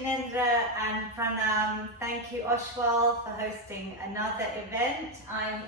Jinendra and Pranam. Thank you, Oshwal, for hosting another event. I'm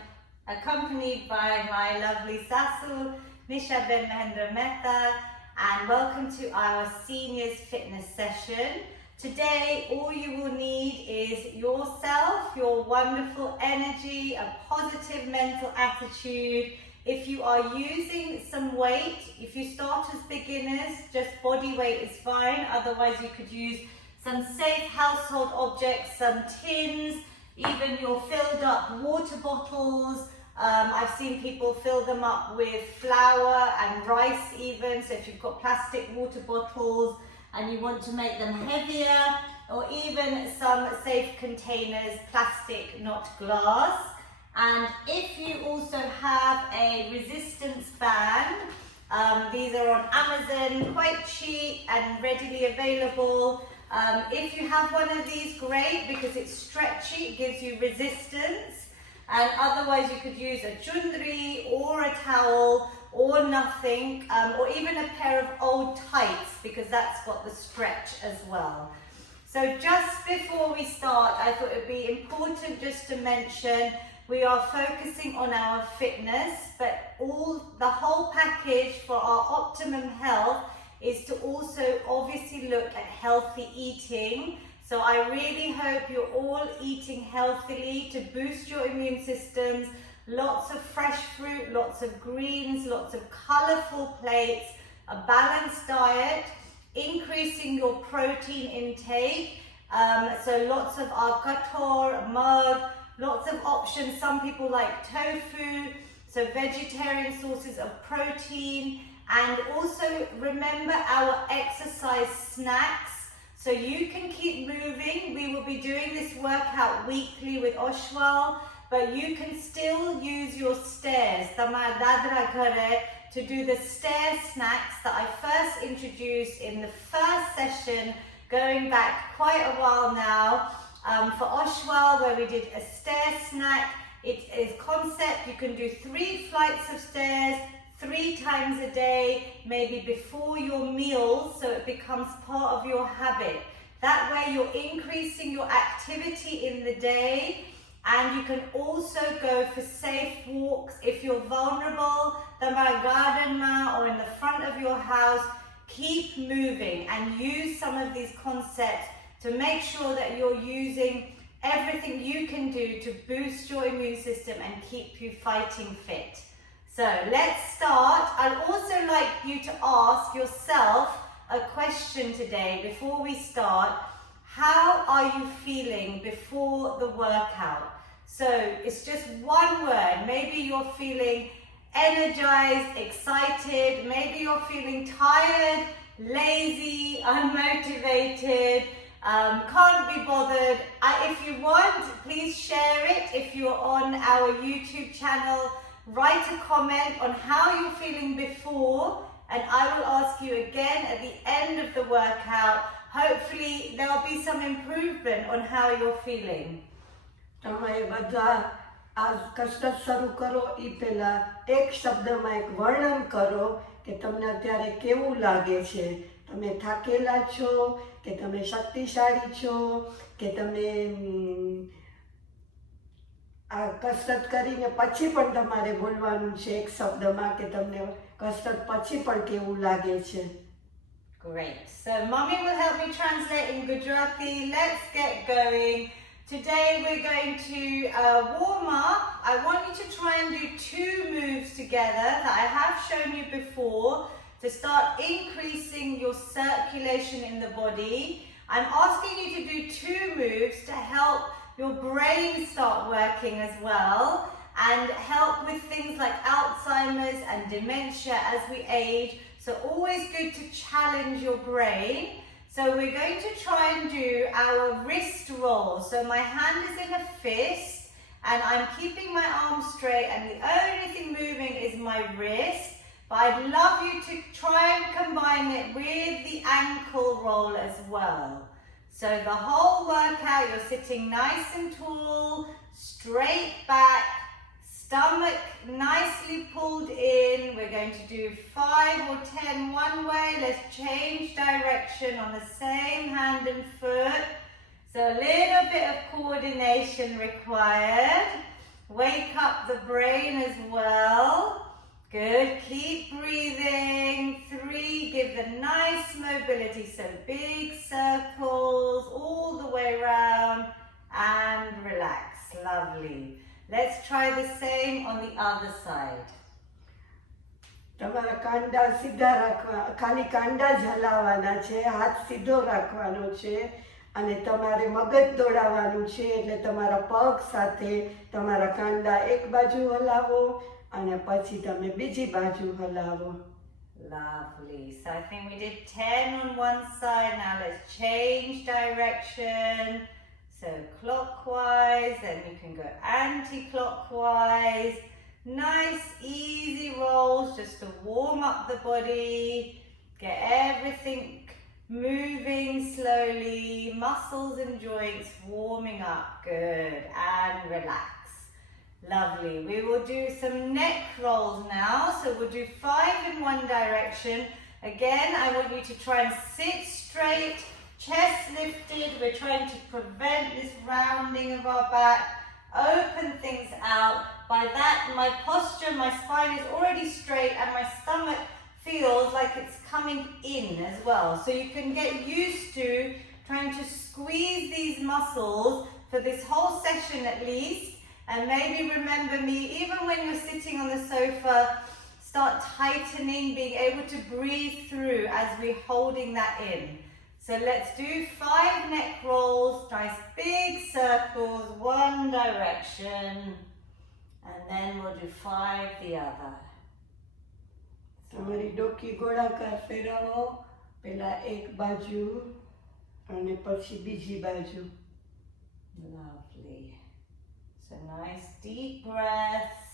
accompanied by my lovely Sasu, Nisha Ben Mahendra Mehta, and welcome to our Seniors Fitness session. Today, all you will need is yourself, your wonderful energy, a positive mental attitude. If you are using some weight, if you start as beginners, just body weight is fine. Otherwise, you could use some safe household objects, some tins, even your filled up water bottles. I've seen people fill them up with flour and rice even. So if you've got plastic water bottles and you want to make them heavier, or even some safe containers, plastic, not glass. And if you also have a resistance band, these are on Amazon, quite cheap and readily available. If you have one of these, great, because it's stretchy, it gives you resistance. And otherwise you could use a chundri or a towel or nothing, or even a pair of old tights, because that's got the stretch as well. So just before we start, I thought it would be important just to mention we are focusing on our fitness, but the whole package for our optimum health is to also obviously look at healthy eating. So I really hope you're all eating healthily to boost your immune systems. Lots of fresh fruit, lots of greens, lots of colorful plates, a balanced diet, increasing your protein intake. So lots of kator, mug, lots of options. Some people like tofu, so vegetarian sources of protein. And also remember our exercise snacks. So you can keep moving. We will be doing this workout weekly with Oshwal, but you can still use your stairs, to do the stair snacks that I first introduced in the first session, going back quite a while now. For Oshwal, where we did a stair snack, it is concept, you can do 3 flights of stairs 3 times a day, maybe before your meals, so it becomes part of your habit. That way you're increasing your activity in the day, and you can also go for safe walks. If you're vulnerable, the garden or in the front of your house, keep moving and use some of these concepts to make sure that you're using everything you can do to boost your immune system and keep you fighting fit. So let's start. I'd also like you to ask yourself a question today before we start. How are you feeling before the workout? So it's just one word. Maybe you're feeling energized, excited. Maybe you're feeling tired, lazy, unmotivated. Can't be bothered. If you want, please share it. If you're on our YouTube channel, write a comment on how you're feeling before, and I will ask you again at the end of the workout. Hopefully there'll be some improvement on how you're feeling. તમે બધા આ કસરત શરૂ કરો એ પહેલા એક શબ્દમાં એક વર્ણન કરો કે તમને અત્યારે કેવું લાગે છે. તમે થાકેલા છો કે તમે શક્તિશાળી છો કે તમે આ કસરત કરીને પછી પણ તમારે બોલવાનું છે એક શબ્દમાં કે તમને કસરત પછી પણ કેવું લાગે છે. Great. So Mummy will help me translate in Gujarati. Let's get going. Today we're going to warm up. I want you to try and do 2 moves together that I have shown you before to start increasing your circulation in the body. I'm asking you to do 2 moves to help your brain start working as well and help with things like Alzheimer's and dementia as we age. So always good to challenge your brain. So we're going to try and do our wrist roll. So my hand is in a fist and I'm keeping my arm straight, and the only thing moving is my wrist. But I'd love you to try and combine it with the ankle roll as well. So the whole workout, you're sitting nice and tall, straight back, Stomach nicely pulled in. We're going to do 5 or 10 one way. Let's change direction on the same hand and foot. So a little bit of coordination required. Wake up the brain as well. Good, keep breathing. 3, give the nice mobility. So big circles all the way around and relax. Lovely. Let's try the same on the other side. તમારા કાંડા સીધા રાખવા, ખાલી કાંડા જ હલાવવાના છે, હાથ સીધો રાખવાનો છે અને તમારે મગજ દોડાવવાનું છે. એટલે તમારા પગ સાથે તમારા કાંડા એક બાજુ હલાવો અને પછી તમે બીજી બાજુ હલાવો. Lovely. So I think we did 10 on one side. Now let's change direction. So clockwise, then you can go anti-clockwise. Nice easy rolls just to warm up the body. Get everything moving slowly. Muscles and joints warming up. Good. And relax. Lovely. We will do some neck rolls now. So we'll do 5 in one direction. Again, I want you to try and sit straight. Chest lifted, we're trying to prevent this rounding of our back, open things out. By that, my posture, my spine is already straight and my stomach feels like it's coming in as well. So you can get used to trying to squeeze these muscles for this whole session at least. And maybe remember me, even when you're sitting on the sofa, start tightening, being able to breathe through as we're holding that in. So let's do 5 neck rolls, nice big circles, one direction, and then we'll do 5 the other. તમારી ડોકી ગોળાકાર ફેરવો, પહેલા એક બાજુ અને પછી બીજી બાજુ. Lovely. So nice deep breaths.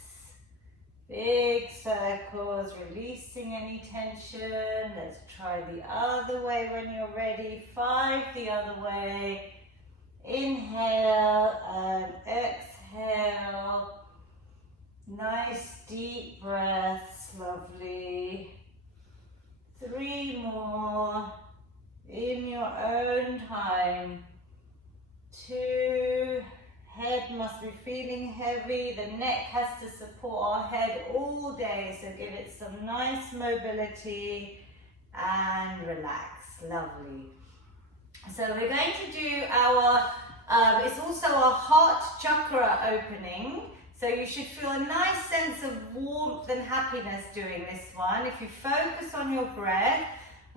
Big circles, releasing any tension. Let's try the other way when you're ready. 5 the other way. Inhale and exhale. Nice deep breaths, lovely. 3 more in your own time. 2. Head must be feeling heavy. The neck has to support our head all day. So give it some nice mobility and relax. Lovely. So we're going to do our, it's also a heart chakra opening. So you should feel a nice sense of warmth and happiness doing this one. If you focus on your breath,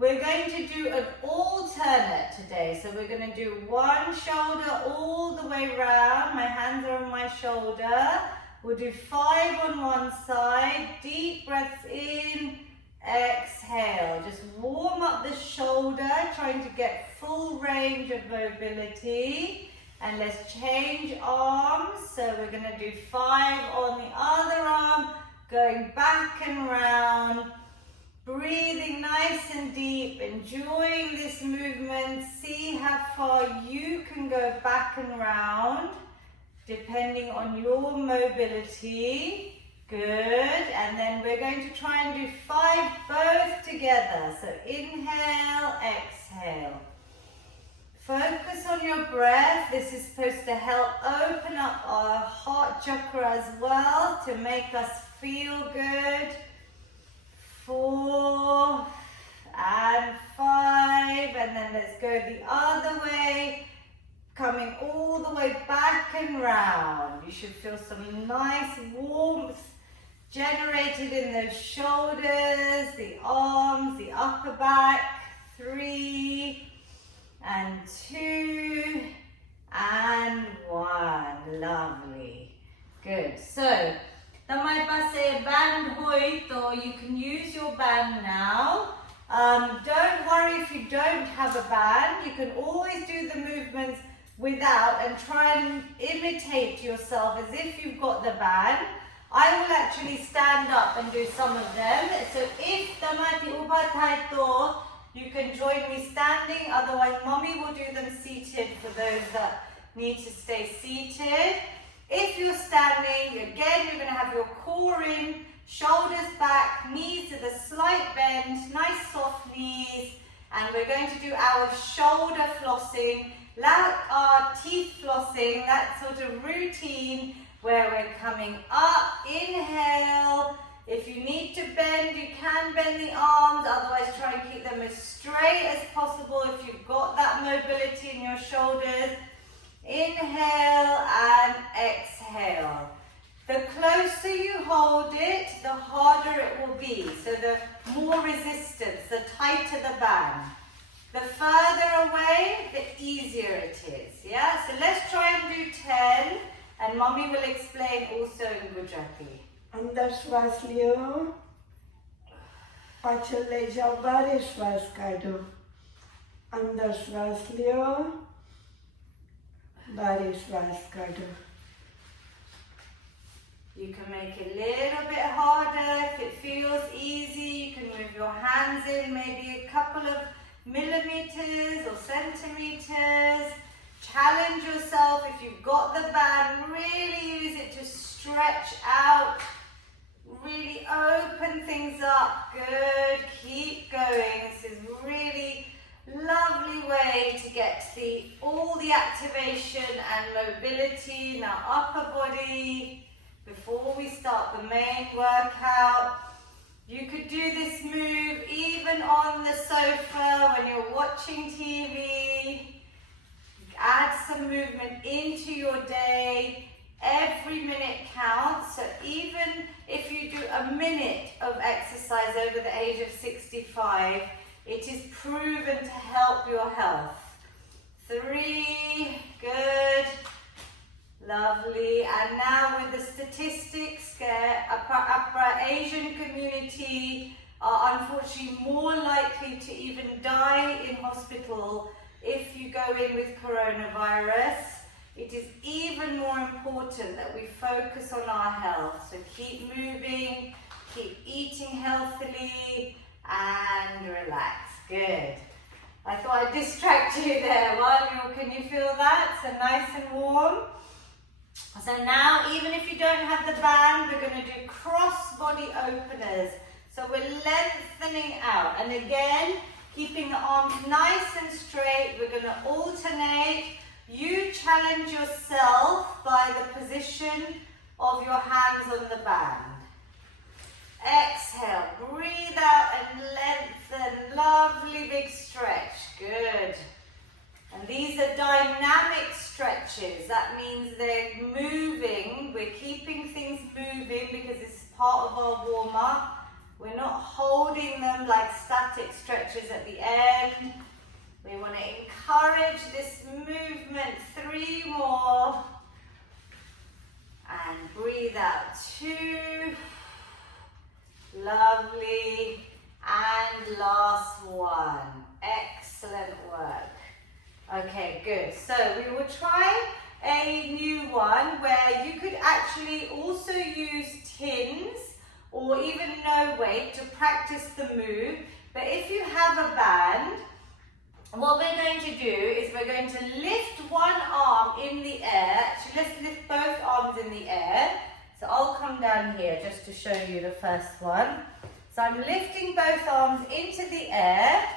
we're going to do an alternate today. So we're going to do one shoulder all the way around. My hands are on my shoulder. We'll do 5 on one side. Deep breaths in, exhale. Just warm up the shoulder, trying to get full range of mobility. And let's change arms. So we're going to do 5 on the other arm, going back and round. Breathing nice and deep, enjoying this movement. See how far you can go back and round, depending on your mobility. Good. And then we're going to try and do 5 both together. So inhale, exhale. Focus on your breath. This is supposed to help open up our heart chakra as well, to make us feel good. 4 and 5, and then let's go the other way, coming all the way back and round. You should feel some nice warmth generated in those shoulders, the arms, the upper back. 3 and 2 and 1. Lovely. Good. So તમારી પાસે band હોય તો you can use your band now. Don't worry if you don't have a band. You can always do the movements without and try and imitate yourself as if you've got the band. I will actually stand up and do some of them. So if tamati uba thai to, you can join me standing. Otherwise, mommy will do them seated for those that need to stay seated. If you're standing, again, you're going to have your core in, shoulders back, knees with a slight bend, nice soft knees, and we're going to do our shoulder flossing, like our teeth flossing, that sort of routine where we're coming up, inhale. If you need to bend, you can bend the arms, otherwise try and keep them as straight as possible if you've got that mobility in your shoulders. Inhale and exhale. The closer you hold it, the harder it will be. So the more resistance, the tighter the band. The further away, the easier it is. Yeah? So let's try and do 10, and Mommy will explain also in Gujarati. અંદર શ્વાસ લ્યો, પાછળ લઈ જાઓ, બારે શ્વાસ કાઢો. અંદર શ્વાસ લ્યો, બારે શ્વાસ કાઢો. You can make it a little bit harder. If it feels easy, you can move your hands in maybe a couple of millimeters or centimeters. Challenge yourself. If you've got the band, really use it to stretch out. Really open things up. Good. Keep going. This is really lovely way to get all the activation and mobility in our upper body before we start the main workout. You could do this move even on the sofa when you're watching TV. Add some movement into your day. Every minute counts, so even if you do a minute of exercise over the age of 65, it is proven to help your health. 3, good, lovely. And now with the statistics, our Asian community are unfortunately more likely to even die in hospital if you go in with coronavirus. It is even more important that we focus on our health. So keep moving, keep eating healthily, and relax. Good. I thought I'd distract you there. Can you feel that? So nice and warm. So now, even if you don't have the band, we're going to do cross body openers. So we're lengthening out. And again, keeping the arms nice and straight. We're going to alternate. You challenge yourself by the position of your hands on the band. Exhale, breathe out and lengthen. Lovely big stretch. Good. And these are dynamic stretches. That means they're moving. We're keeping things moving because it's part of our warm-up. We're not holding them like static stretches at the end. We want to encourage this movement. 3 more. And breathe out. 2. Lovely. And last one. Excellent work. Okay, good. So we will try a new one where you could actually also use tins or even no weight to practice the move. But if you have a band, what we're going to do is we're going to lift one arm in the air. Actually, let's lift both arms in the air. So I'll come down here just to show you the first one. So I'm lifting both arms into the air.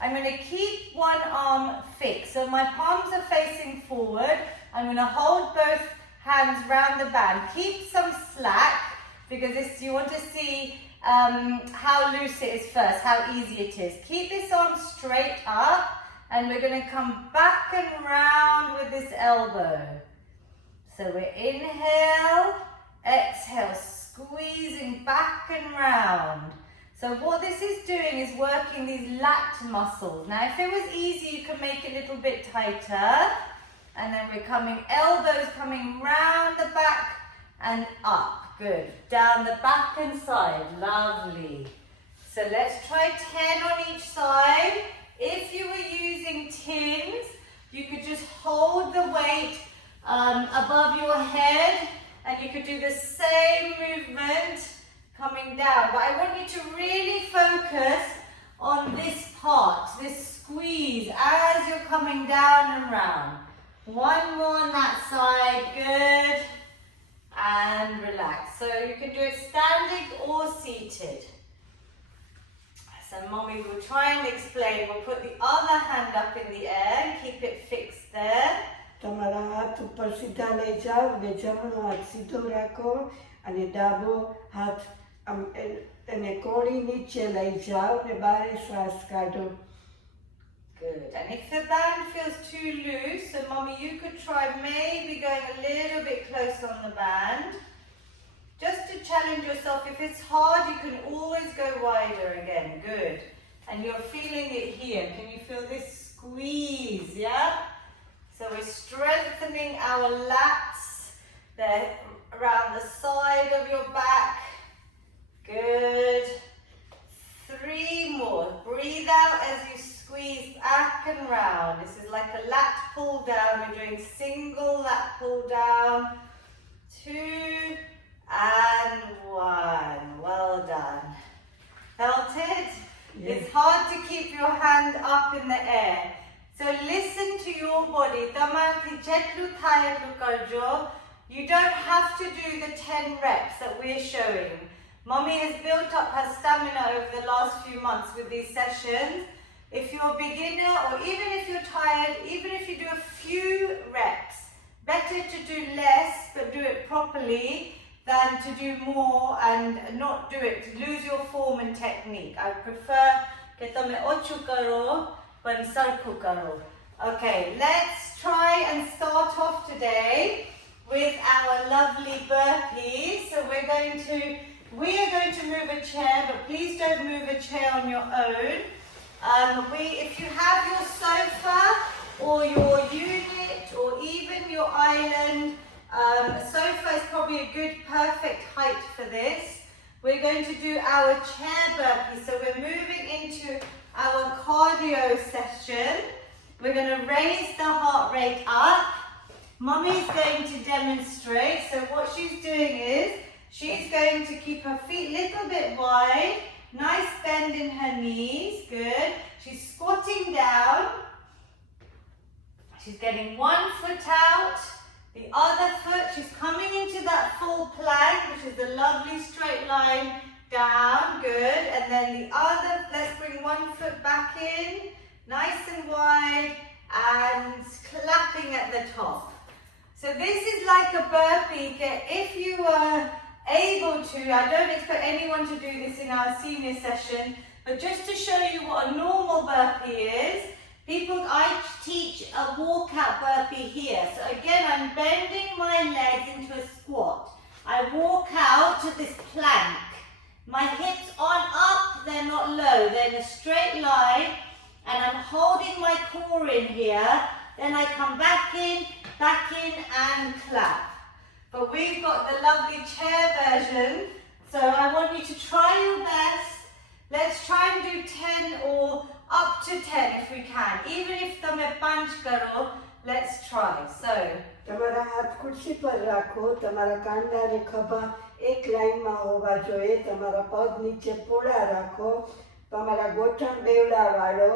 I'm going to keep one arm fixed. So my palms are facing forward. I'm going to hold both hands round the band. Keep some slack because you want to see how loose it is first, how easy it is. Keep this arm straight up. And we're going to come back and round with this elbow. So we're inhale, exhale, squeezing back and round. So what this is doing is working these lat muscles. Now if it was easy, you can make it a little bit tighter. And then we're coming, elbows coming round the back and up. Good. Down the back and side. Lovely. So let's try 10 on each side. If you were using tins, you could just hold the weight above your head and you could do the same movement coming down. But I want you to really focus on this part, this squeeze as you're coming down and round. One more on that side, good. and relax. So you can do it standing or seated. So mommy will try and explain. We'll put the other hand up in the air and keep it fixed there. તમારા હાથ ઉપર સીધા લઈ જાઓ અને જમણો હાથ સીધો રાખો અને ડાબો હાથ એને કોણી નીચે લઈ જાઓ અને બારે શ્વાસ કાઢો. Good. And if the band feels too loose, so mommy, you could try maybe going a little bit closer on the band. Just to challenge yourself. If it's hard, you can always go wider again. Good. And you're feeling it here. Can you feel this squeeze? Yeah? So we're strengthening our lats there around the side of your back. Good. 3 more. Breathe out as you squeeze back and round. This is like a lat pull down. We're doing single lat pull down. 2 and 1. Well done. Felt it? Yes. It's hard to keep your hand up in the air. So listen to your body. Tamarthi jetlu thaya etlu karjo. You don't have to do the 10 reps that we're showing. Mommy has built up her stamina over the last few months with these sessions. If you're a beginner or even if you're tired, even if you do a few reps, better to do less but do it properly than to do more and not do it, to lose your form and technique. I prefer que tome ochu karo but sarku karo. Okay, let's try and start off today with our lovely burpees. So we are going to move a chair, but please don't move a chair on your own. If you have your sofa or your unit or even your island, a sofa is probably a good perfect height for this. We're going to do our chair burpees. So we're moving into our cardio session. We're going to raise the heart rate up. Mummy's going to demonstrate. So what she's doing is she's going to keep her feet a little bit wide. Nice bend in her knees. Good. She's squatting down. She's getting one foot out. The other foot, she's coming into that full plank, which is a lovely straight line down. Good. And then the other, let's bring one foot back in. Nice and wide. And clapping at the top. So this is like a burpee. If you were able to, I don't expect anyone to do this in our senior session, but just to show you what a normal burpee is, I teach a walkout burpee here. So again, I'm bending my legs into a squat. I walk out to this plank. My hips aren't up, they're not low, they're in a straight line, and I'm holding my core in here. Then I come back in, and clap. But we've got the lovely chair version, so I want you to try your best. Let's try and do 10 or up to 10 if we can. Even if tame panch karo, let's try. So, તમારા હાથ ખુરશી પર રાખો. તમારા કાંડા અને ખભા એક લાઈનમાં હોવા જોઈએ. તમારા પગ નીચે પોળા રાખો. તમારા ગોઠણ બેવડા વાળો.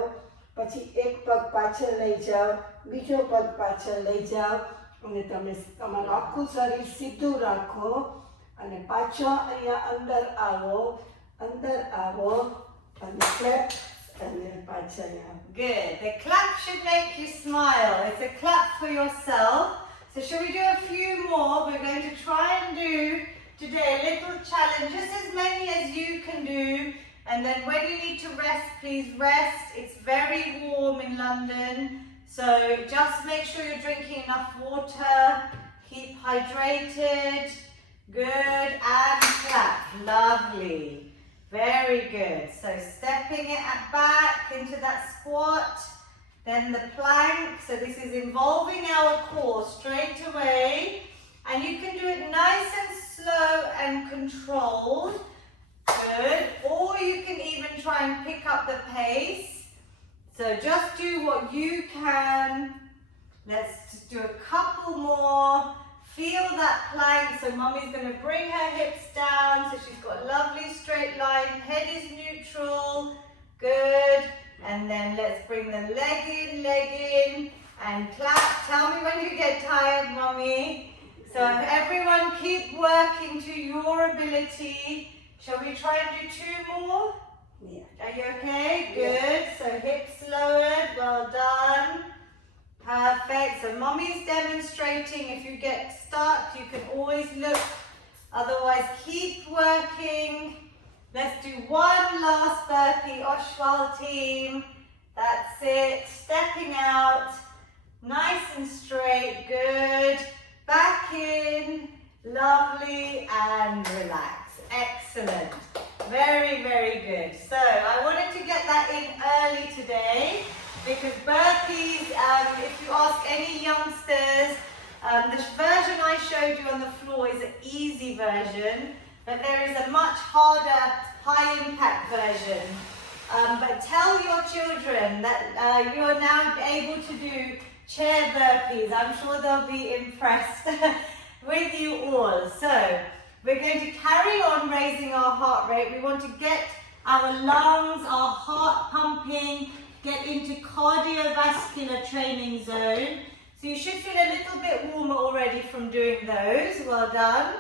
પછી એક પગ પાછળ લઈ જાઓ, બીજો પગ પાછળ લઈ જાઓ અને તમે તમારું આખું શરીર સીધું રાખો અને પાછો અહીંયા અંદર આવો અને ક્લેપ અને પાછા આવો. Good. The clap should make you smile. It's a clap for yourself. So shall we do a few more? We're going to try and do today a little challenge, just as many as you can do. And then when you need to rest, please rest. It's very warm in London. So just make sure you're drinking enough water. Keep hydrated. Good. And clap. Lovely. Very good. So stepping it back into that squat. Then the plank. So this is involving our core straight away. And you can do it nice and slow and controlled. Good. Or you can even try and pick up the pace. So just do what you can. Let's just do a couple more. Feel that plank. So mommy's going to bring her hips down. So she's got a lovely straight line. Head is neutral. Good. And then let's bring the leg in, and clap. Tell me when you get tired, mommy. So So everyone keep working to your ability. Shall we try and do 2 more? Yeah. Are you okay? Good. So hips lowered. Well done. Perfect. So mommy's demonstrating. If you get stuck, you can always look. Otherwise, keep working. Let's do 1 last burpee. Oshwal team. That's it. Stepping out. Nice and straight. Good. Back in. Lovely. And relax. Excellent. Very, very good. So I wanted to get that in early today because burpees, if you ask any youngsters, the version I showed you on the floor is an easy version, but there is a much harder, high impact version. But tell your children that you're now able to do chair burpees. I'm sure they'll be impressed with you all. So we're going to carry on raising our heart rate. We want to get our lungs, our heart pumping, get into cardiovascular training zone. So you should feel a little bit warmer already from doing those. Well done.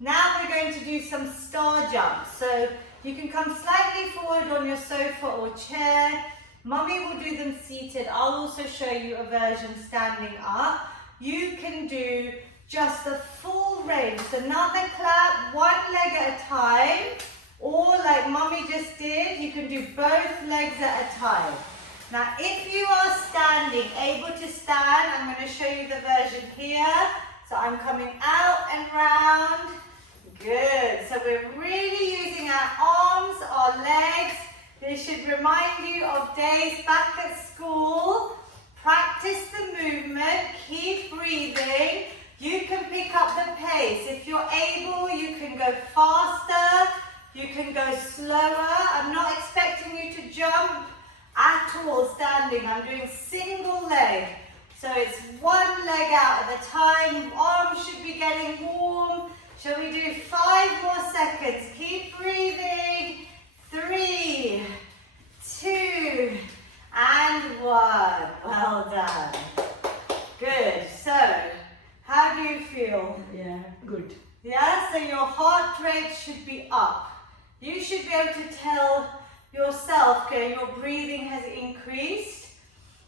Now we're going to do some star jumps. So you can come slightly forward on your sofa or chair. Mummy will do them seated. I'll also show you a version standing up. You can do just the full range. Another clap, 1 leg at a time, or like Mummy just did, you can do both legs at a time. Now, if you are standing, able to stand, I'm going to show you the version here. So I'm coming out and round. Good. So we're really using our arms, our legs. This should remind you of days back at school. Practice the movement. Keep breathing. You can pick up the pace. If you're able, you can go faster, you can go slower. I'm not expecting you to jump at all standing. I'm doing single leg. So it's 1 leg out at a time. Arms should be getting warm. Shall we do 5 more seconds? Keep breathing. 3, 2, and 1. Well done. Good. So how do you feel? Yeah, good. Yeah, so your heart rate should be up. You should be able to tell yourself, okay, your breathing has increased.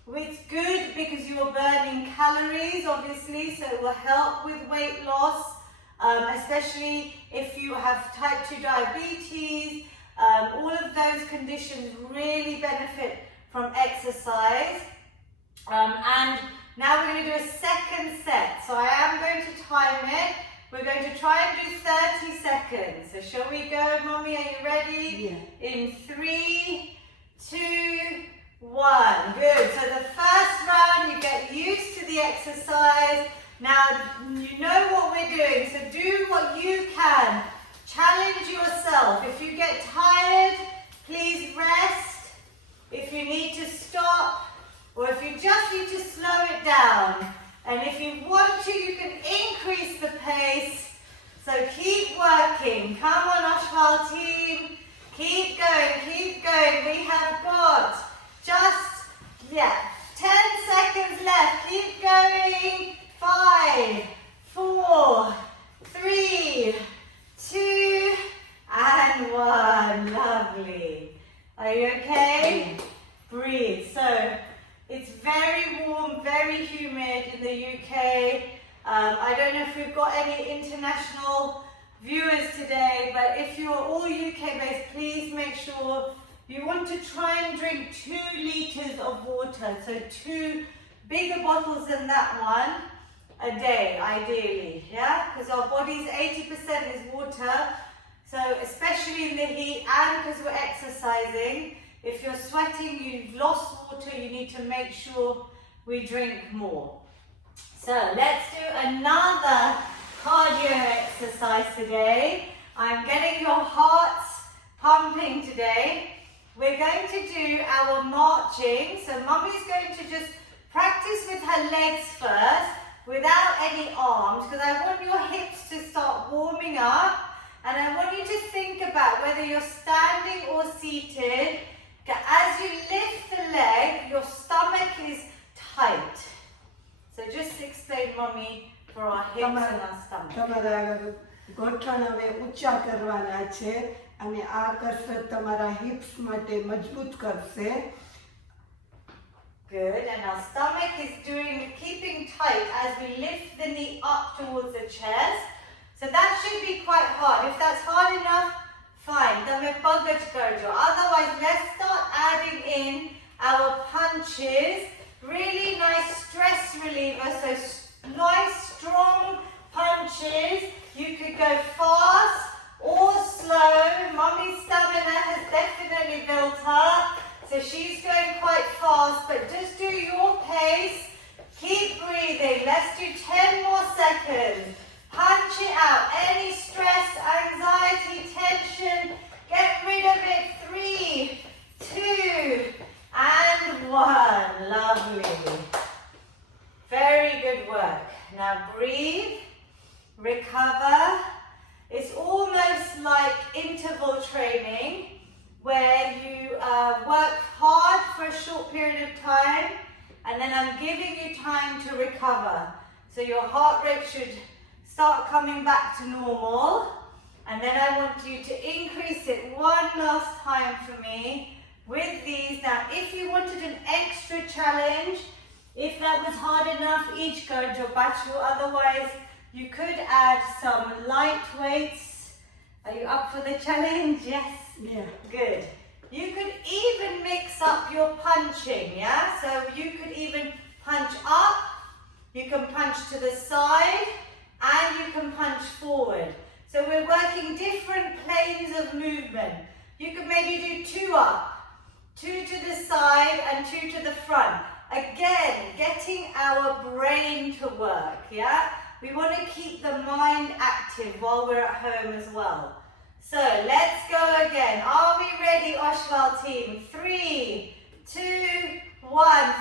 It's good because you are burning calories, obviously, so it will help with weight loss, especially if you have type 2 diabetes. All of those conditions really benefit from exercise. And now we're going to do a second set. So I am going to time it. We're going to try and do 30 seconds. So shall we go, Mommy? Are you ready? Yeah. In 3, 2, 1. Good. So the first round, you get used to the exercise. Now, you know what we're doing. So do what you can. Challenge yourself. If you get tired, please rest. If you need to stop, or if you just need to slow it down. And if you want to, you can increase the pace. So keep working. Come on, Oshwal team. Keep going, keep going. We have got just, 10 seconds left. Keep going. 5, 4, 3, 2, and 1. Lovely. Are you okay? Breathe. So it's very warm, very humid in the UK. I don't know if we've got any international viewers today, but if you're all UK based, please make sure you want to try and drink 2 liters of water. So 2 bigger bottles than that one a day, ideally, yeah? Because our body's 80% is water. So especially in the heat and because we're exercising, if you're sweating, you've lost water, you need to make sure we drink more. So let's do another cardio exercise today. I'm getting your hearts pumping today. We're going to do our marching. So Mummy's going to just practice with her legs first, without any arms, because I want your hips to start warming up. And I want you to think about whether you're standing or seated. As you lift the leg, your stomach is tight. So just explain, Mommy, for our hips and our stomach. તમારા ગોઠણ હવે ઊંચા કરવાના છે અને આ કસરત તમારા hips માટે મજબૂત કરશે. Good, and our stomach is keeping tight as we lift the knee up towards the chest. So that should be quite hard. If that's hard enough, fine. Otherwise, let's start adding in our punches. Really nice stress reliever. So nice strong punches. You could go fast or slow. Mommy's stamina has definitely built up. So she's going quite fast, but just do your pace. Keep breathing. Let's do 10 more seconds. Punch it out. Any stress, anxiety, tension, get rid of it. 3, 2, and 1. Lovely. Very good work. Now breathe, recover. It's almost like interval training where you work hard for a short period of time and then I'm giving you time to recover. So your heart rate should start coming back to normal, and then I want you to increase it one last time for me with these. Now if you wanted an extra challenge, if that was hard enough, each garjo bachu, otherwise you could add some light weights. Are you up for the challenge? Yes? Yeah. Good. You could even mix up your punching, yeah? So you could even punch up, you can punch to the side, and you can punch forward. So we're working different planes of movement. You could maybe do 2 up, 2 to the side, and 2 to the front. Again, getting our brain to work, yeah? We want to keep the mind active while we're at home as well. So let's go again. Are we ready, Oshwal team? 3, 2, 1.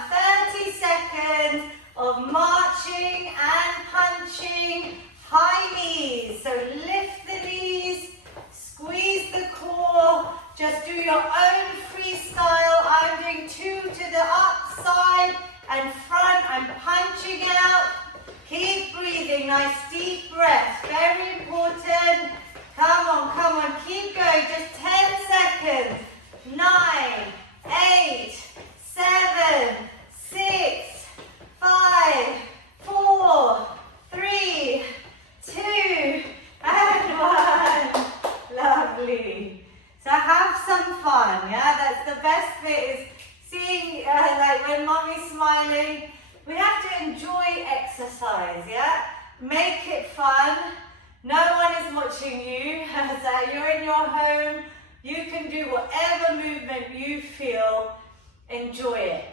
30 seconds of marching and punching high knees. So lift the knees, squeeze the core. Just do your own freestyle. I'm doing 2 to the upside and front. I'm punching out. Keep breathing. Nice deep breath. Very important. Come on, keep going. Just 10 seconds. 9, 8, 7, 6, 5, 4, 3, 2, and 1. Lovely. So have some fun, yeah? That's the best bit, is seeing like when mommy's smiling. We have to enjoy exercise, yeah? Make it fun. No one is watching you. So you're in your home. You can do whatever movement you feel. Enjoy it.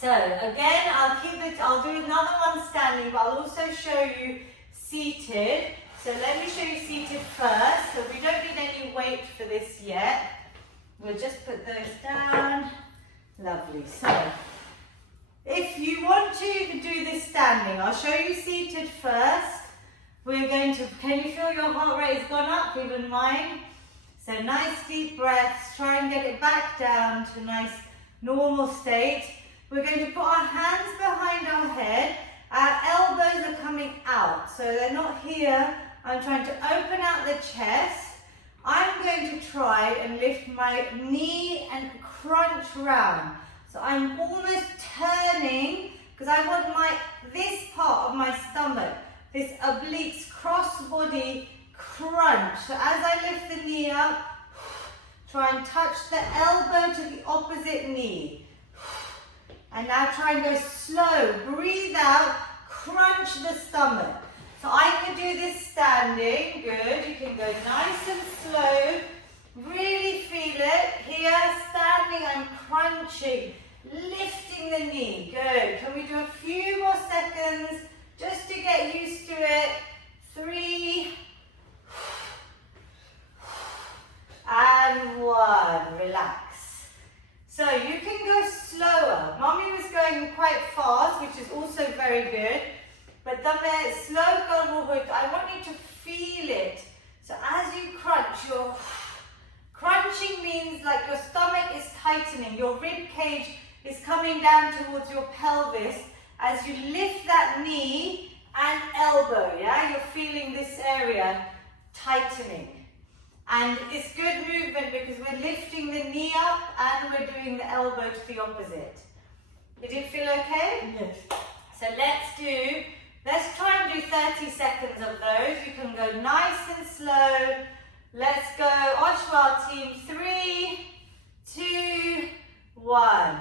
So again, I'll do another one standing, but I'll also show you seated. So let me show you seated first. So we don't need any weight for this yet. We'll just put those down. Lovely. So if you want to do this standing, I'll show you seated first. We're going to, can you feel your heart rate has gone up, even mine? So nice deep breaths, try and get it back down to a nice normal state. We're going to put our hands behind our head. Our elbows are coming out, so they're not here. I'm trying to open out the chest. I'm going to try and lift my knee and crunch round. So I'm almost turning, because I want this part of my stomach, this obliques cross-body crunch. So as I lift the knee up, try and touch the elbow to the opposite knee. And now try and go slow. Breathe out, crunch the stomach. So I could do this standing. Good. You can go nice and slow. Really feel it. Here, standing, I'm crunching, lifting the knee. Good. Can we do a few more seconds? Just to get used to it. 3, and 1. Relax. So you can go slower. Mommy was going quite fast, which is also very good. But slow I want you to feel it. So as you crunch, crunching means like your stomach is tightening. Your rib cage is coming down towards your pelvis. As you lift that knee and elbow, yeah? You're feeling this area tightening. And it's good movement because we're lifting the knee up and we're doing the elbow to the opposite. Did it feel okay? Yes. So let's try and do 30 seconds of those. You can go nice and slow. Let's go, Oshwal team, 3, 2, 1.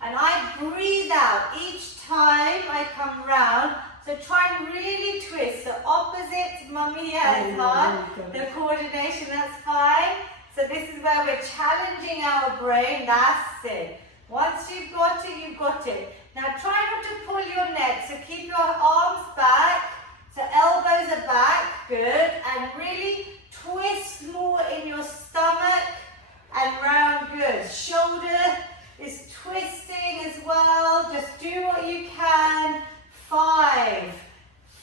And I breathe out each time I come round. So try and really twist. So opposite, mummy, as hard. The coordination, that's fine. So this is where we're challenging our brain. That's it. Once you've got it, you've got it. Now try not to pull your neck. So keep your arms back. So elbows are back. Good. And really twist more in your stomach and round. Good. Shoulder is twisting as well. Just do what you can. 5,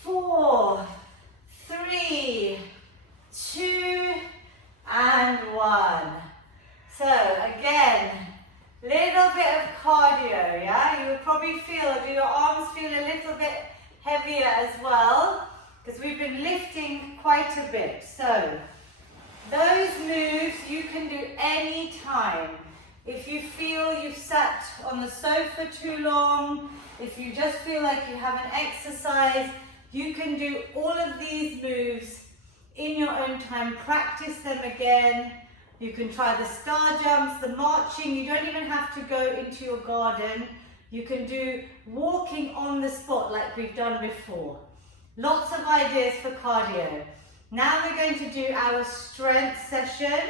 4, 3, 2, and 1. So again, little bit of cardio, yeah? You will probably feel, do your arms feel a little bit heavier as well? Because we've been lifting quite a bit. So those moves you can do any time. If you feel you've sat on the sofa too long, if you just feel like you haven't exercised, you can do all of these moves in your own time. Practice them again. You can try the star jumps, the marching. You don't even have to go into your garden. You can do walking on the spot like we've done before. Lots of ideas for cardio. Now we're going to do our strength session.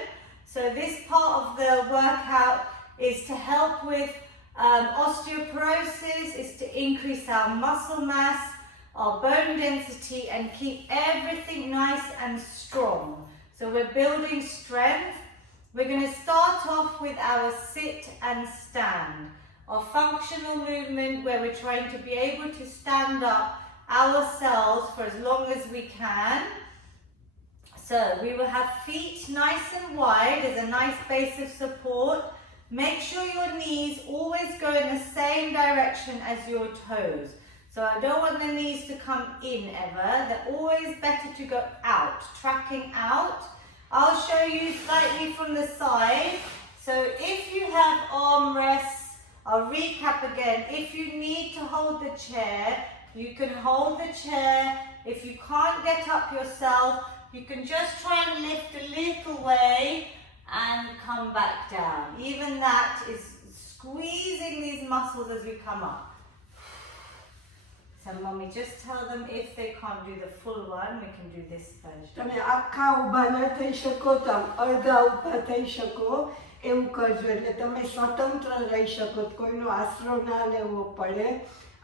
So this part of the workout is to help with osteoporosis, is to increase our muscle mass, our bone density, and keep everything nice and strong. So we're building strength. We're going to start off with our sit and stand, our functional movement where we're trying to be able to stand up ourselves for as long as we can. So we will have feet nice and wide as a nice base of support. Make sure your knees always go in the same direction as your toes. So I don't want the knees to come in ever. They're always better to go out, tracking out. I'll show you slightly from the side. So if you have arm rests, I'll recap again. If you need to hold the chair, you can hold the chair. If you can't get up yourself, you can just try and lift a little way and come back down. Even that is squeezing these muscles as we come up. So mommy, just tell them if they can't do the full one, we can do this version. તમે આખા ઊભા ન થઈ શકો તો અડધા ઊભા થઈ શકો એવું કરજો એટલે તમે સ્વતંત્ર રહી શકો કોઈનો આશરો ના લેવો પડે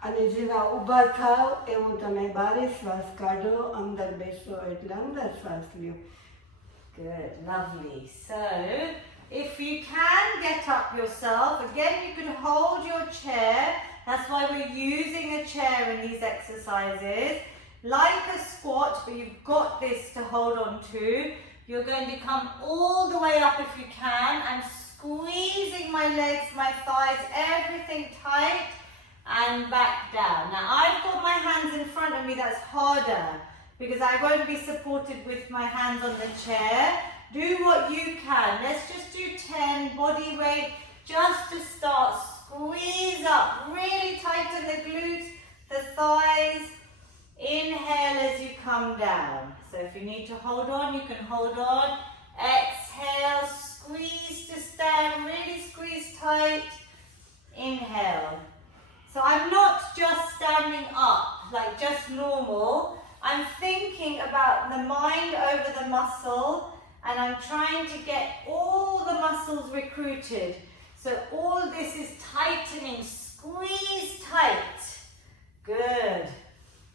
અને જેવા ઊભા થાવ એવું તમે બારે શ્વાસ કાઢો અંદર બેસો એટલે અંદર શ્વાસ લ્યો. Good, lovely. So, if you can get up yourself, again you can hold your chair. That's why we're using a chair in these exercises. Like a squat, but you've got this to hold on to. You're going to come all the way up if you can. I'm squeezing my legs, my thighs, everything tight and back down. Now I've got my hands in front of me, that's harder because I won't be supported with my hands on the chair. Do what you can. Let's just do 10 body weight just to start. Squeeze up, really tighten the glutes, the thighs. Inhale as you come down. So if you need to hold on, you can hold on. Exhale, squeeze to stand, really squeeze tight. Inhale. So I'm not just standing up, like just normal. I'm thinking about the mind over the muscle, and I'm trying to get all the muscles recruited. So all this is tightening, squeeze tight. Good.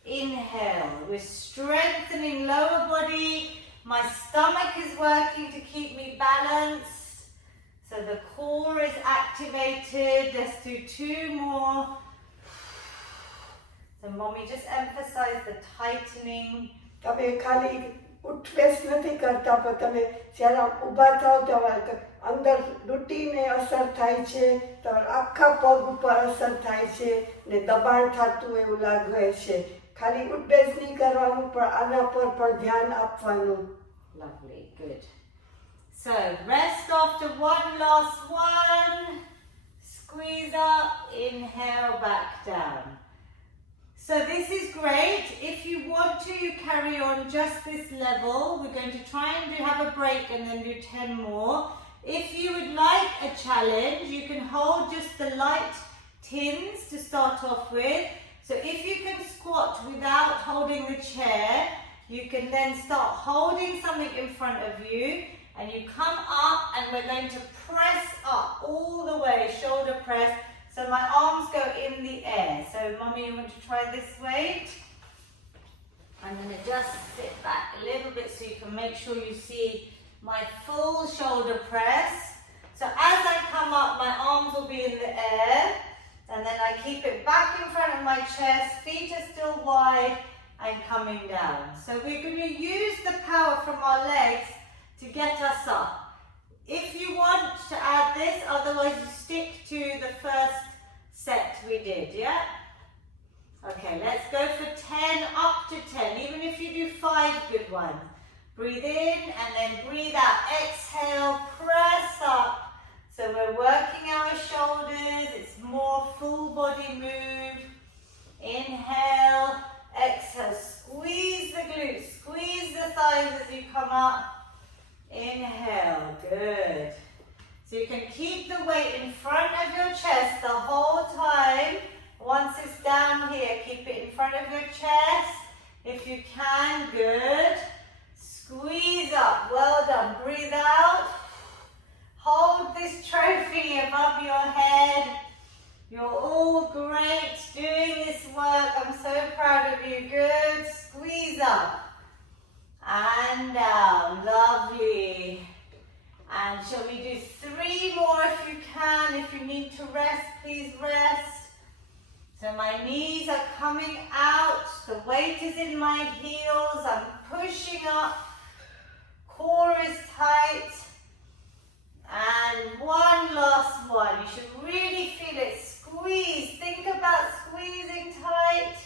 Inhale. We're strengthening lower body. My stomach is working to keep me balanced. So the core is activated. Let's do 2 more. So mommy, just emphasize the tightening. તમે ખાલી ઉઠવેશ નથી કરતા પણ તમે જ્યારે ઊભા થાવ ત્યારે અંદર ડૂટીને અસર થાય છે, તો આખા પગ ઉપર અસર થાય છે ને દબાણ થતું એવું લાગે છે. ખાલી ઉઠબેસ નહીં કરવાનું, પણ આના પર પણ ધ્યાન આપવાનું. Lovely, good. So rest after one last one. Squeeze up, inhale, back down. So this is great. If you want to, you carry on just this level. We're going to try and have a break and then do 10 more. If you would like a challenge, you can hold just the light tins to start off with. So if you can squat without holding the chair, you can then start holding something in front of you and you come up and we're going to press up all the way, shoulder press. So my arms go in the air. So Mummy, you want to try this weight? I'm going to just sit back a little bit so you can make sure you see my full shoulder press. So as I come up, my arms will be in the air. And then I keep it back in front of my chest, feet are still wide and coming down. So we're going to use the power from our legs to get us up. If you want to add this, otherwise you stick to the first set we did, yeah? Okay, let's go for 10, up to 10. Even if you do 5 good ones. Breathe in and then breathe out. Exhale, press up. So we're working our shoulders, it's more full body move. Inhale, exhale, squeeze the glutes, squeeze the thighs as you come up. Inhale, good. So you can keep the weight in front of your chest the whole time. Once it's down here, keep it in front of your chest. If you can, good. Squeeze up, well done. Breathe out. Hold this trophy above your head. You're all great doing this work. I'm so proud of you. Good. Squeeze up and down. Lovely. And shall we do 3 more if you can? If you need to rest, please rest. So my knees are coming out. The weight is in my heels. I'm pushing up. Core is tight. And one last one. You should really feel it. Squeeze. Think about squeezing tight.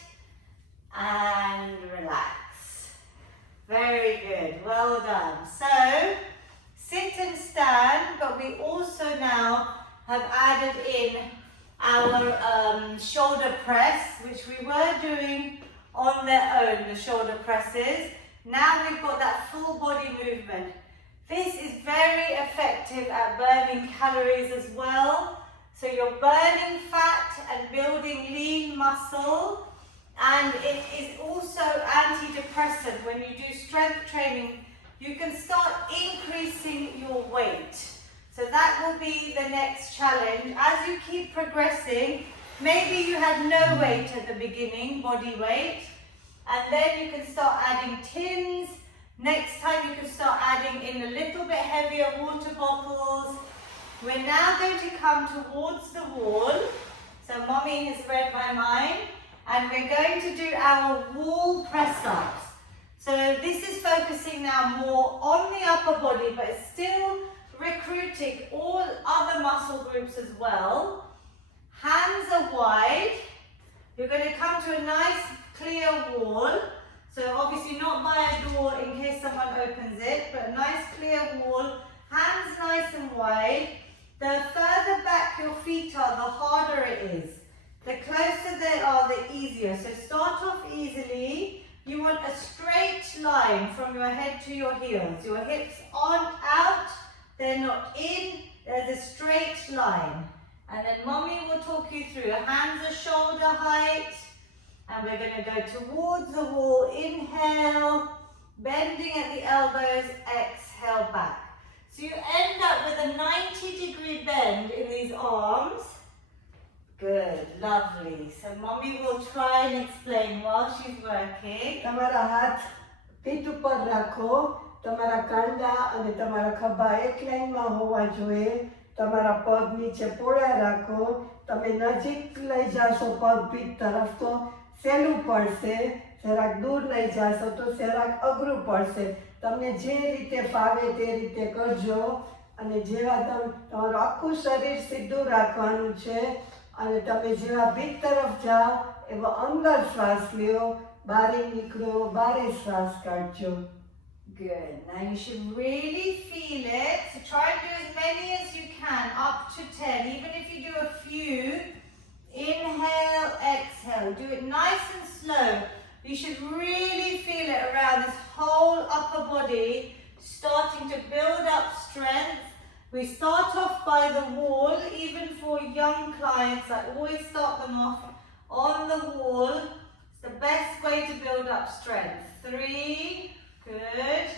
And relax. Very good. Well done. So, sit and stand, but we also now have added in our shoulder press, which we were doing on their own, the shoulder presses. Now we've got that full body movement. This is very effective at burning calories as well. So you're burning fat and building lean muscle. And it is also antidepressant. When you do strength training, you can start increasing your weight. So that will be the next challenge. As you keep progressing, maybe you had no weight at the beginning, body weight, and then you can start adding tins. Next time you can start adding in a little bit heavier water bottles. We're now going to come towards the wall. So Mommy has read my mind. And we're going to do our wall press-ups. So this is focusing now more on the upper body, but it's still recruiting all other muscle groups as well. Hands are wide. You're going to come to a nice clear wall. So obviously not by a door in case someone opens it, but a nice clear wall. Hands nice and wide. The further back your feet are, the harder it is. The closer they are, the easier. So start off easily. You want a straight line from your head to your heels. Your hips aren't out, they're not in, there's a straight line. And then Mommy will talk you through. Hands are shoulder height. And we're going to go towards the wall. Inhale, bending at the elbows, exhale back. So you end up with a 90-degree bend in these arms. Good, lovely. So Mommy will try and explain while she's working. તમારા હાથ પીઠ ઉપર રાખો. તમારા કાંડા અને તમારા ખભા એક લાઈનમાં હોવા જોઈએ. તમારા પગ નીચે પોળા રાખો. તમે નજીક લઈ જાશો પગ પીઠ તરફ તો સહેલું પડશે. જરાક દૂર લઈ જાશો તો જરાક અઘરું પડશે. તમને જે રીતે ફાવે તે રીતે કરજો. અને જેવા તમારું આખું શરીર સીધું રાખવાનું છે અને તમે જેવા બીજ તરફ જાઓ એવો અંદર શ્વાસ લ્યો, બારે નીકળો, બારે શ્વાસ કાઢજો. Good. Now you should really feel it. So try and do as many as you can, up to 10. Even if you do a few, inhale, exhale. Do it nice and slow. You should really feel it around this whole upper body, starting to build up strength. We start off by the wall, even for young clients. I always start them off on the wall. It's the best way to build up strength. 3, good.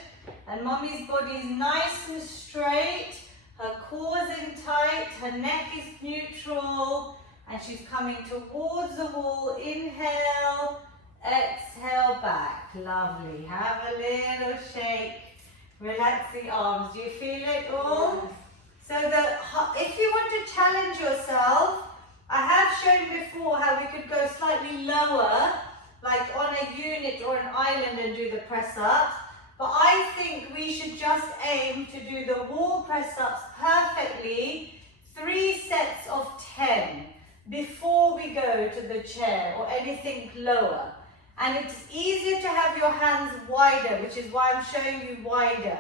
And mommy's body is nice and straight. Her core's in tight, her neck is neutral, and she's coming towards the wall. Inhale, exhale, back. Lovely. Have a little shake. Relax the arms. Do you feel it all? So if you want to challenge yourself, I have shown before how we could go slightly lower, like on a unit or an island and do the press-ups. But I think we should just aim to do the wall press-ups perfectly, 3 sets of 10 before we go to the chair or anything lower. And it's easier to have your hands wider, which is why I'm showing you wider.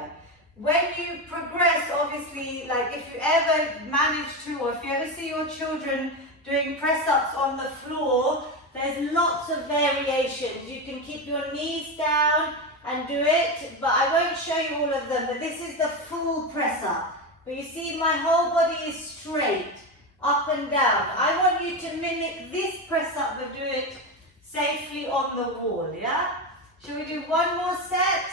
When you progress, obviously, like if you ever manage to, or if you ever see your children doing press-ups on the floor, there's lots of variations. You can keep your knees down and do it, but I won't show you all of them, but this is the full press-up. But you see my whole body is straight, up and down. I want you to mimic this press-up, but do it safely on the wall, yeah? Shall we do one more set?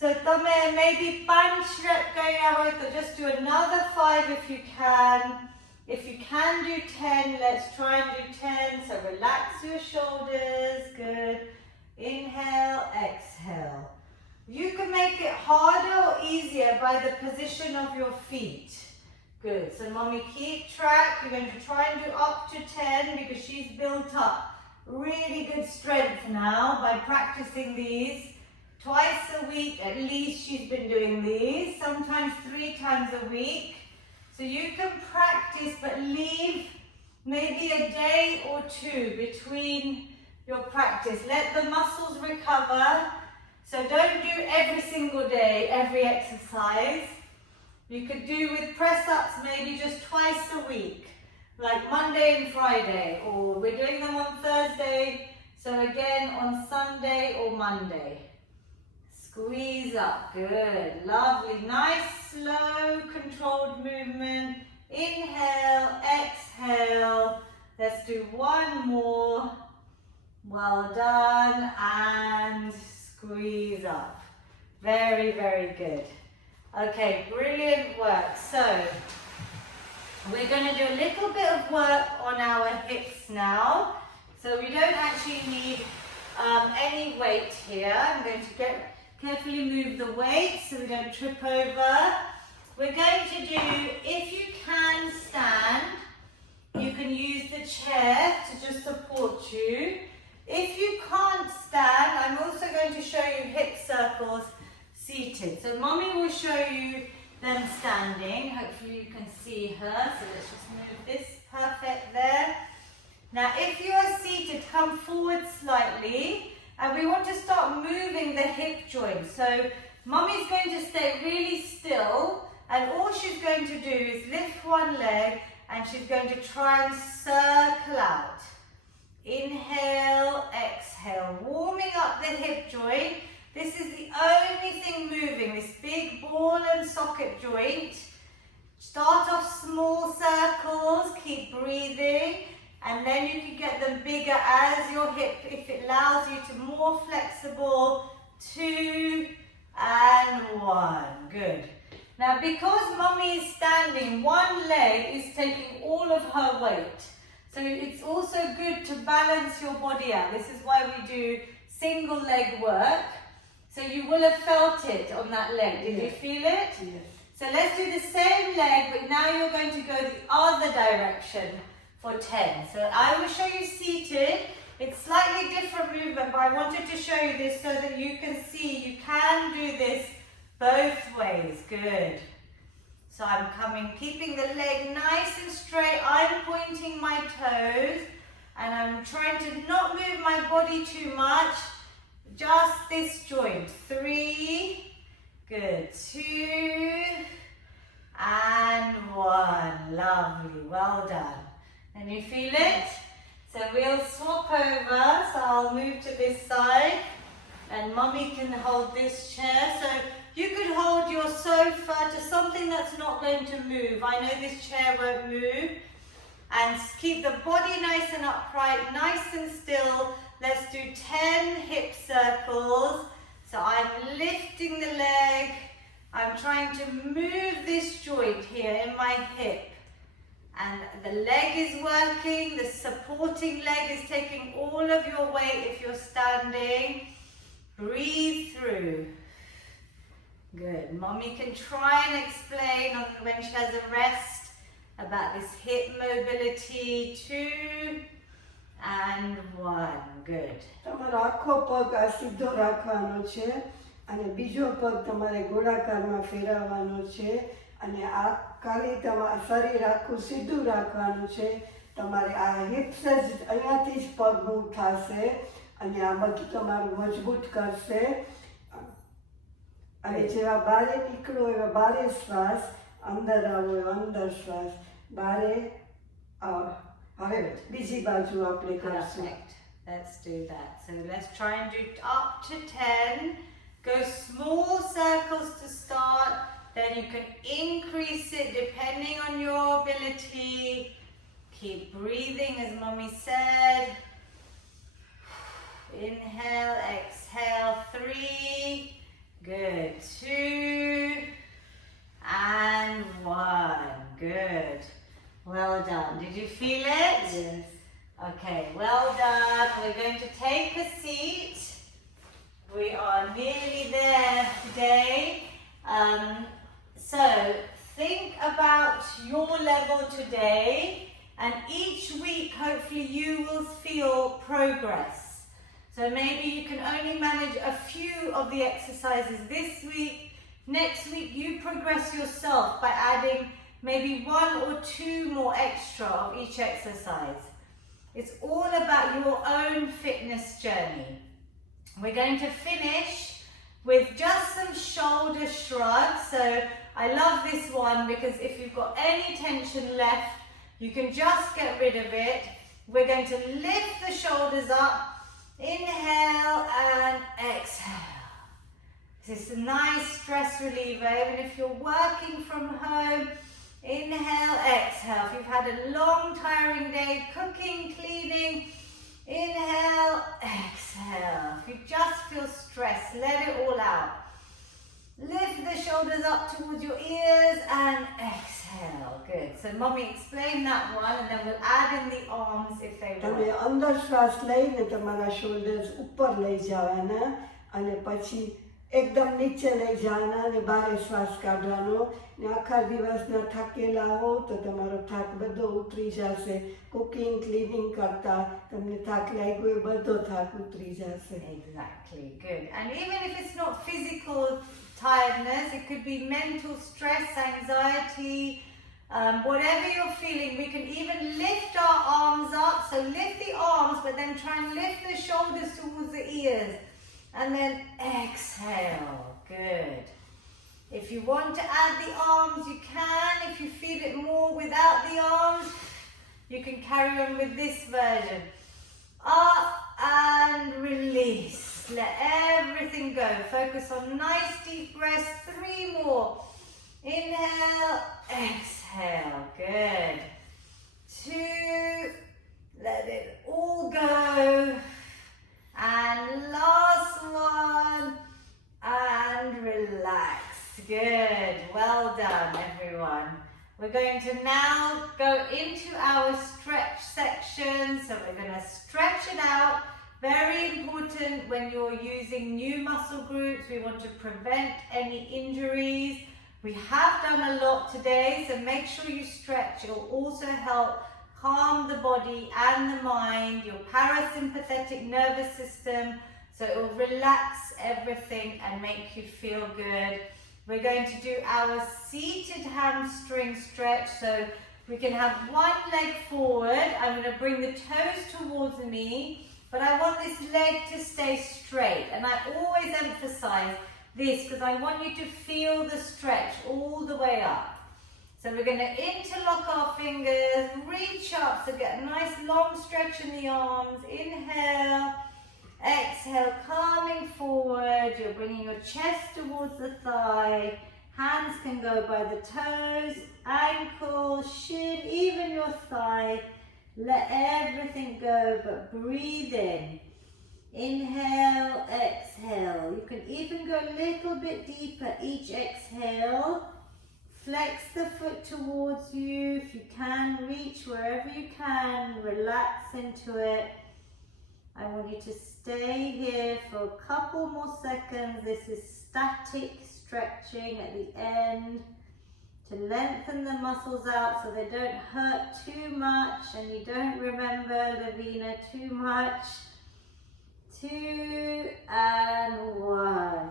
So તમે maybe 5 rep ગયા હોય તો just do another 5 if you can. If you can do 10, let's try and do 10. So relax your shoulders, good. Inhale, exhale. You can make it harder or easier by the position of your feet. Good. So mommy, keep track. You're going to try and do up to 10 because she's built up really good strength now by practicing these. Twice a week at least she's been doing these, sometimes 3 times a week. So you can practice but leave maybe a day or 2 between your practice. Let the muscles recover. So don't do every single day, every exercise. You could do with press-ups maybe just twice a week, like Monday and Friday, or we're doing them on Thursday, so again on Sunday or Monday. Squeeze up, good, lovely, nice, slow, controlled movement. Inhale, exhale. Let's do one more. Well done, and squeeze up. Very, very good. Okay, brilliant work. So, we're going to do a little bit of work on our hips now. So we don't actually need any weight here. I'm going to carefully move the weight so we don't trip over. We're going to do, if you can stand, you can use the chair to just support you. If you can't stand, I'm also going to show you hip circles seated. So mommy will show you them standing. Hopefully you can see her. So let's just move this, perfect there. Now if you are seated, come forward slightly. And we want to start moving the hip joint. So mommy's going to stay really still, and all she's going to do is lift one leg and she's going to try and circle out. Inhale, exhale, warming up the hip joint. This is the only thing moving, this big ball and socket joint. Start off small circles, keep breathing. And then you can get them bigger as your hip, if it allows you to more flexible. 2 and 1. Good. Now because mommy is standing, one leg is taking all of her weight. So it's also good to balance your body out. This is why we do single leg work. So you will have felt it on that leg. Did you feel it? Yes. So let's do the same leg, but now you're going to go the other direction for 10. So I will show you seated. It's slightly different movement, but I wanted to show you this so that you can see you can do this both ways. Good. So I'm coming, keeping the leg nice and straight. I'm pointing my toes and I'm trying to not move my body too much. Just this joint. 3, good, 2, and 1. Lovely, well done. Can you feel it? So we'll swap over. So I'll move to this side and Mummy can hold this chair. So you could hold your sofa to something that's not going to move. I know this chair won't move. And keep the body nice and upright, nice and still. Let's do 10 hip circles. So I'm lifting the leg. I'm trying to move this joint here in my hip. And the leg is working. The supporting leg is taking all of your weight if you're standing. Breathe through. Good. Mommy can try and explain when she has a rest about this hip mobility. 2 and 1. Good. તમારો આખો પગ આ સીધો રાખવાનો છે અને બીજો પગ તમારે ગોળાકારમાં ફેરવવાનો છે અને આ ખાલી તમારું શરીર આખું સીધું રાખવાનું છે. તમારે આ હિપ્સ જ અહીંયાથી જ પગ મૂવ થશે અને આ બધું તમારું મજબૂત કરશે. અને જેવા બારે નીકળો એવા બારે શ્વાસ, અંદર આવો એવા અંદર શ્વાસ, બારે આવો. હવે બીજી બાજુ આપણે કરશું. Perfect. Let's do that. So let's try and do up to 10. Go small circles to start. Then you can increase it depending on your ability. Keep breathing as Mummy said. Inhale, exhale. 3. Good. 2 and 1. Good. Well done. Did you feel it? Yes. Okay, well done. We're going to take a seat. We are nearly there today. So think about your level today, and each week hopefully you will feel progress. So maybe you can only manage a few of the exercises this week. Next week you progress yourself by adding maybe 1 or 2 more extra of each exercise. It's all about your own fitness journey. We're going to finish with just some shoulder shrugs. So I love this one because if you've got any tension left, you can just get rid of it. We're going to lift the shoulders up. Inhale and exhale. This is a nice stress reliever, even if you're working from home. Inhale, exhale. If you've had a long, tiring day, cooking, cleaning, inhale, exhale. If you just feel stressed, let it all out. Lift the shoulders up towards your ears and exhale. Good. So Mommy explain that one and then we'll add in the arms if they want. તમે અંદર શ્વાસ લઈને તમારા shoulders ઉપર લઈ જવાના અને પછી એકદમ નીચે લઈ જવાના અને બારે શ્વાસ કાઢવાનો ને આખા દિવસના થાકેલા હો તો તમારો થાક બધો ઉતરી જશે. કુકિંગ ક્લીનિંગ કરતા તમને થાક લાગ્યો એ બધો થાક ઉતરી જશે. Exactly. Good. And even if it's not physical tiredness, it could be mental stress, anxiety, whatever you're feeling. We can even lift our arms up. So lift the arms, but then try and lift the shoulders towards the ears. And then exhale. Good. If you want to add the arms, you can. If you feel it more without the arms, you can carry on with this version. Up and release. Let everything go. Focus on nice deep breaths. 3 more. Inhale, exhale. Good. 2. Let it all go. And last one. And relax. Good. Well done, everyone. We're going to now go into our stretch section. So we're going to stretch it out. Very important when you're using new muscle groups. We want to prevent any injuries. We have done a lot today, so make sure you stretch. It will also help calm the body and the mind, your parasympathetic nervous system, so it will relax everything and make you feel good. we're going to do our seated hamstring stretch. So we can have one leg forward. I'm going to bring the toes towards me, but I want this leg to stay straight. And I always emphasize this because I want you to feel the stretch all the way up. So we're going to interlock our fingers, reach up, so get a nice long stretch in the arms. Inhale, exhale, calming forward. You're bringing your chest towards the thigh. Hands can go by the toes, ankles, shin, even your thigh. Let everything go, but breathe in. Inhale, exhale. You can even go a little bit deeper each exhale. Flex the foot towards you if you can. Reach wherever you can. Relax into it. I want you to stay here for a couple more seconds. This is static stretching at the end to lengthen the muscles out so they don't hurt too much and you don't remember Lavina too much. 2 and 1.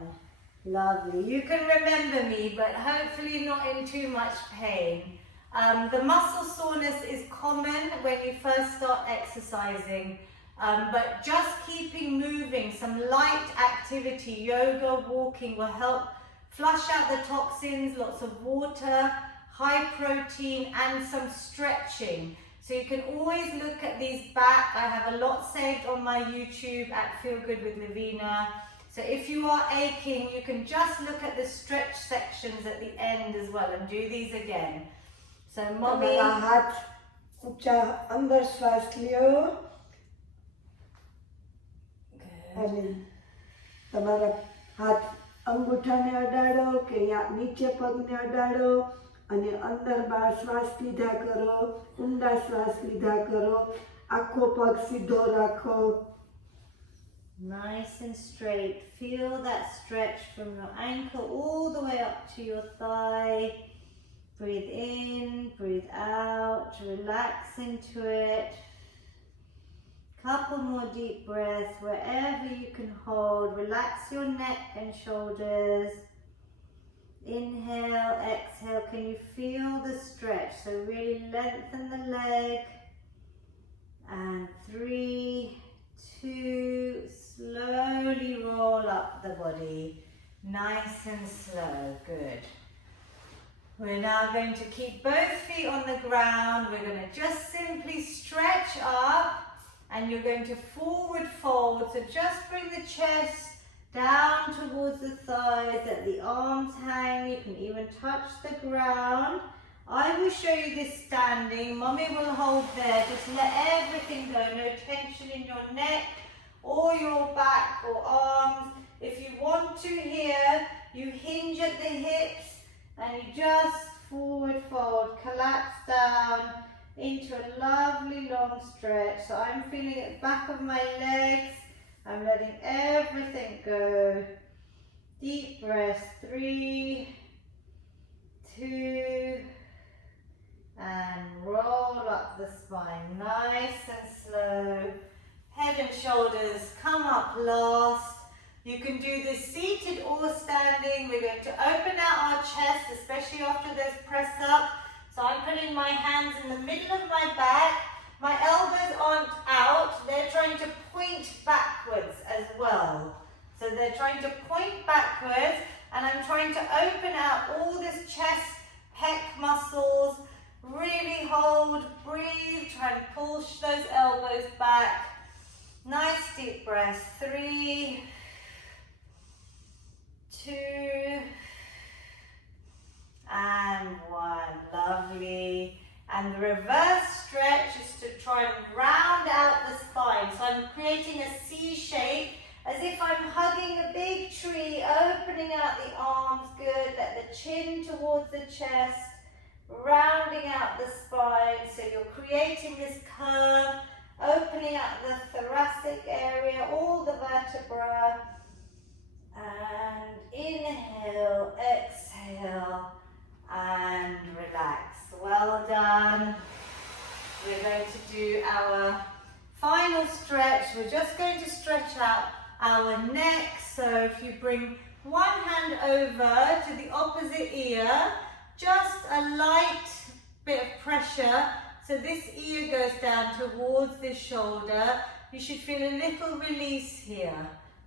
Lovely. You can remember me, but hopefully not in too much pain. The muscle soreness is common when you first start exercising, but just keeping moving, some light activity, yoga, walking will help flush out the toxins, lots of water, high protein, and some stretching. So you can always look at these back. I have a lot saved on my YouTube at Feel Good with Lavina. So if you are aching, you can just look at the stretch sections at the end as well and do these again. So mommy, તમારા હાથ ઊંચા અંદર શ્વાસ લ્યો અને તમારા હાથ અંગૂઠાને અડાડો કે નીચે પગને અડાડો અને અંદર બાર શ્વાસ લીધા કરો, ઊંડા શ્વાસ લીધા કરો, આખો પગ સીધો રાખો. nice and straight. Feel that stretch from your ankle all the way up to your thigh. Breathe in, breathe out, relax into it. Couple more deep breaths wherever you can hold. Relax your neck and shoulders. Inhale, exhale. Can you feel the stretch? So really lengthen the leg. And 3, 2, slowly roll up the body. Nice and slow. Good. We're now going to keep both feet on the ground. We're going to just simply stretch up and you're going to forward fold. So just bring the chest down towards the thighs, let the arms hang. You can even touch the ground. I will show you this standing. Mommy will hold there. Just let everything go. No tension in your neck or your back or arms. If you want to here, you hinge at the hips and you just forward fold, collapse down into a lovely long stretch. So I'm feeling it back of my legs. I'm letting everything go. Deep breath. 3, 2, and roll up the spine. Nice and slow. Head and shoulders come up last. You can do this seated or standing. We're going to open out our chest, especially after those press ups. So I'm putting my hands in the middle of my back. My elbows aren't out. They're trying to point backwards as well. So they're trying to point backwards and I'm trying to open out all this chest, pec muscles. Really hold, breathe, try and push those elbows back. Nice deep breath. 3, 2, and 1. Lovely. And the reverse stretch is to try and round out the spine. So I'm creating a C shape as if I'm hugging a big tree, opening out the arms. Good. Let the chin towards the chest, rounding out the spine. So you're creating this curve, opening out the thoracic area, all the vertebra. And inhale, exhale, and relax. Well done. We're going to do our final stretch. We're just going to stretch out our neck. So if you bring one hand over to the opposite ear, just a light bit of pressure. So this ear goes down towards this shoulder. You should feel a little release here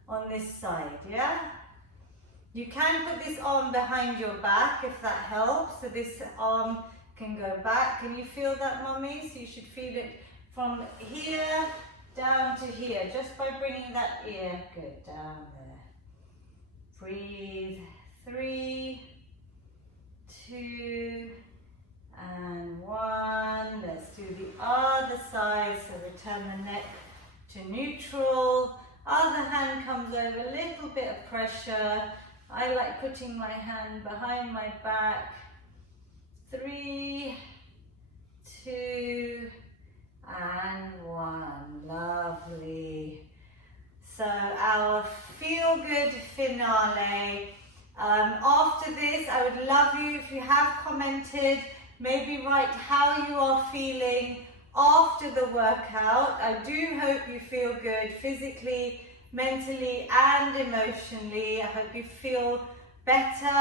on this side, yeah? You can put this arm behind your back if that helps. So this arm can go back. Can you feel that, Mummy? So you should feel it from here down to here, just by bringing that ear. Good, down there. Breathe. 3, 2, and 1. Let's do the other side. So return the neck to neutral. Other hand comes over, a little bit of pressure. I like putting my hand behind my back. 3, 2, and 1. Lovely. So our feel good finale. After this, I would love you, if you have commented, maybe write how you are feeling after the workout. I do hope you feel good physically, mentally and emotionally. I hope you feel better,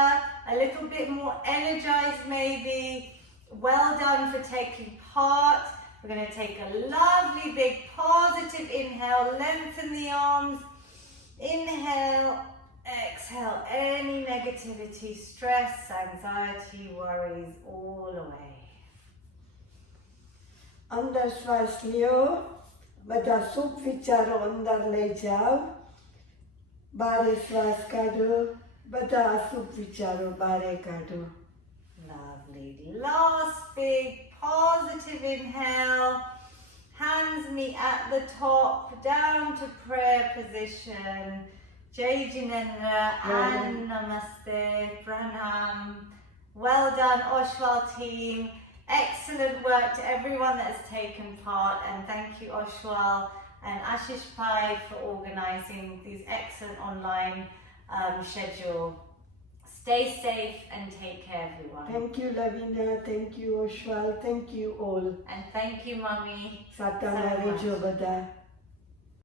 a little bit more energized maybe. Well done for taking part. We're going to take a lovely big positive inhale, lengthen the arms, inhale, exhale any negativity, stress, anxiety, worries, all away. અંદર શ્વાસ લ્યો, બધા શુભ વિચારો અંદર લઈ જાઓ, બારે શ્વાસ કાઢો, બધા અશુભ વિચારો બારે કાઢો. Lovely. Last big positive inhale. Hands meet at the top, down to prayer position. Jai Jinendra and Namaste, Pranam. Well done, Oshwal team. Excellent work to everyone that has taken part, and thank you Oshwal and Ashish Pai for organising these excellent online schedule. Stay safe and take care, everyone. Thank you, Lavina. Thank you, Oshwal. Thank you all. And thank you, Mummy. સાતામાં રહેજો બધા.